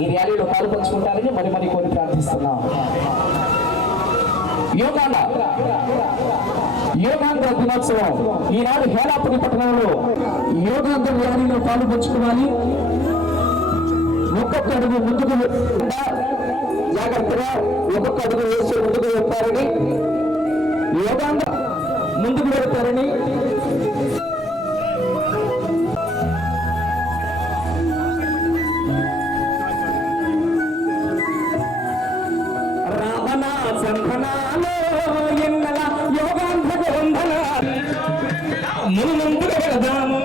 ఈ ర్యాలీలో పాల్పంచుకుంటారని మరి కోరి ప్రార్థిస్తున్నాం. యోగాంధ్ర దినోత్సవం ఈనాడు హేలాపురి పట్టణంలో యోగాంధ్ర ర్యాలీలో పాల్పంచుకోవాలి. ఒక్కొక్క అడుగు ముందుకు జాగ్రత్తగా ఒక్కొక్క అడుగు వేసి ముందుకు వెళ్తారని, యోగాంధ్ర ముందుకు వెళ్తారని సంధనాలో ఎన్నల యోగాంధ్ర గోంధన ముందుకు వెళదాము.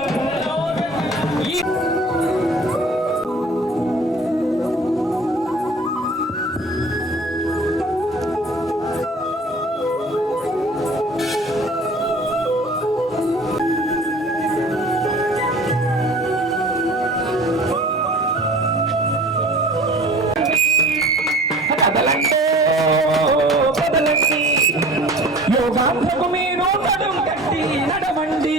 యోగాంధ్రకు మీరు నడుం కట్టి నడవండి.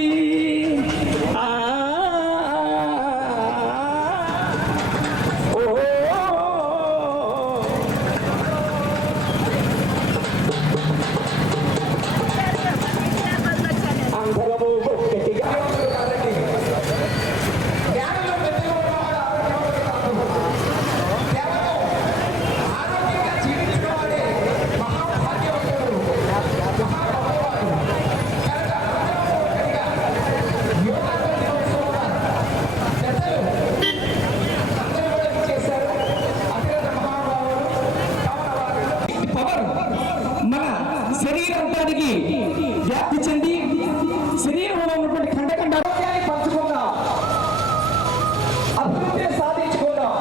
మన శరీరానికి వ్యాప్తి చెంది శరీరంలో ఉన్నటువంటి ఖండఖండాన్ని పంచుకుందాం, అభివృద్ధి సాధించుకుందాం.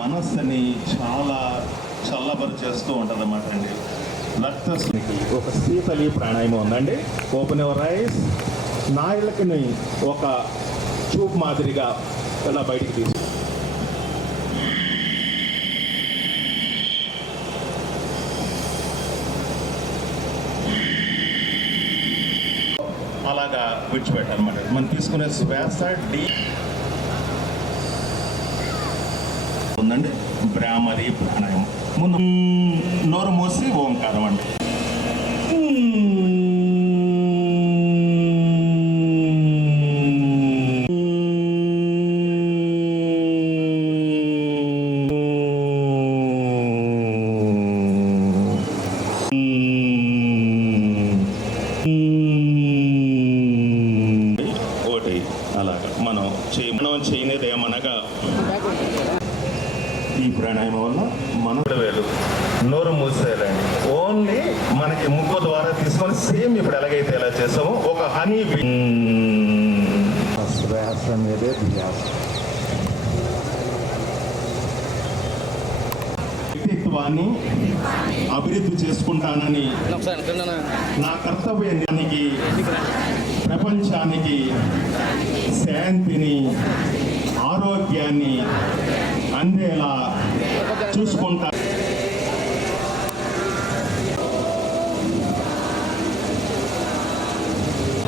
మనస్సుని చాలా చల్లబరిచేస్తూ ఉంటుంది అన్నమాట అండి. రక్తస్నికి ఒక శీతలి ప్రాణాయామం ఉందండి. Open your eyes. నాయలకి ఒక చూపు మాదిరిగా ఇలా బయటికి తీసు, అలాగా విడిచిపెట్టాలన్నమాట. మనం తీసుకునే శ్వాస ఉందండి. భ్రామరి ప్రాణాయామం. ముందు నోరు మూసి ఓంకారం అండి. ఒకటి అలాగా మనం చేయనేది ఏమనగా ఈ ప్రాణాయామం వల్ల మనం వేలు నోరు మూసేయాలండి. ఓన్లీ మనకి ముక్కు ద్వారా తీసుకొని సేమ్ ఇప్పుడు ఎలాగైతే ఎలా చేస్తామో ఒక హనీ శ్వాస మీదే వ్యక్తిత్వాన్ని అభివృద్ధి చేసుకుంటానని నా కర్తవ్యానికి ప్రపంచానికి శాంతిని ఆరోగ్యాన్ని అందేలా చూసుకుంటా.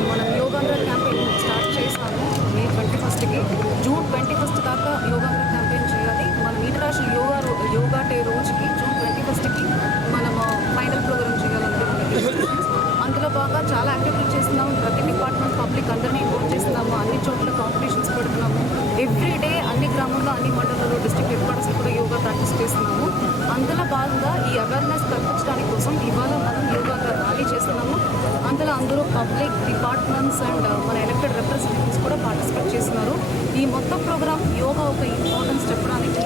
మనం యోగాంధ్ర క్యాంపెయిన్ స్టార్ట్ చేసాము మే 21కి. జూన్ 21 దాకా యోగాంధ్ర క్యాంపెయిన్ చేయాలి. మనం ఇంటర్నేషనల్ యోగా డే రోజుకి జూన్ 21కి మనం ఫైనల్ ప్రోగ్రామ్ చేయాలనుకుంటున్నాం. అందులో బాగా చాలా యాక్టివిటీలు చేస్తున్నాము. ప్రతి డిపార్ట్మెంట్ పబ్లిక్ అందరినీ ఇన్వాల్వ్ చేస్తున్నాము. అన్ని చోట్ల కాంపిటీషన్స్ పెడుతున్నాము. ఎవ్రీడే అన్ని గ్రామంలో అన్ని మండలాల్లో డిస్ట్రిక్ట్ హెడ్ క్వార్టర్స్లో కూడా యోగా ప్రాక్టీస్ చేస్తున్నాము. అందులో భాగంగా ఈ అవేర్నెస్ కల్పించడానికి కోసం ఇవాళ మనం యోగా ర్యాలీ చేస్తున్నాము. అందులో అందరూ పబ్లిక్ డిపార్ట్మెంట్స్ అండ్ మన ఎలక్టెడ్ రిప్రజెంటేటివ్స్ కూడా పార్టిసిపేట్ చేస్తున్నారు. ఈ మొత్తం ప్రోగ్రామ్ యోగా ఒక ఇంపార్టెన్స్ చెప్పడానికి,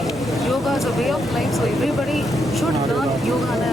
yoga is a way of life, so everybody should learn yoga అనే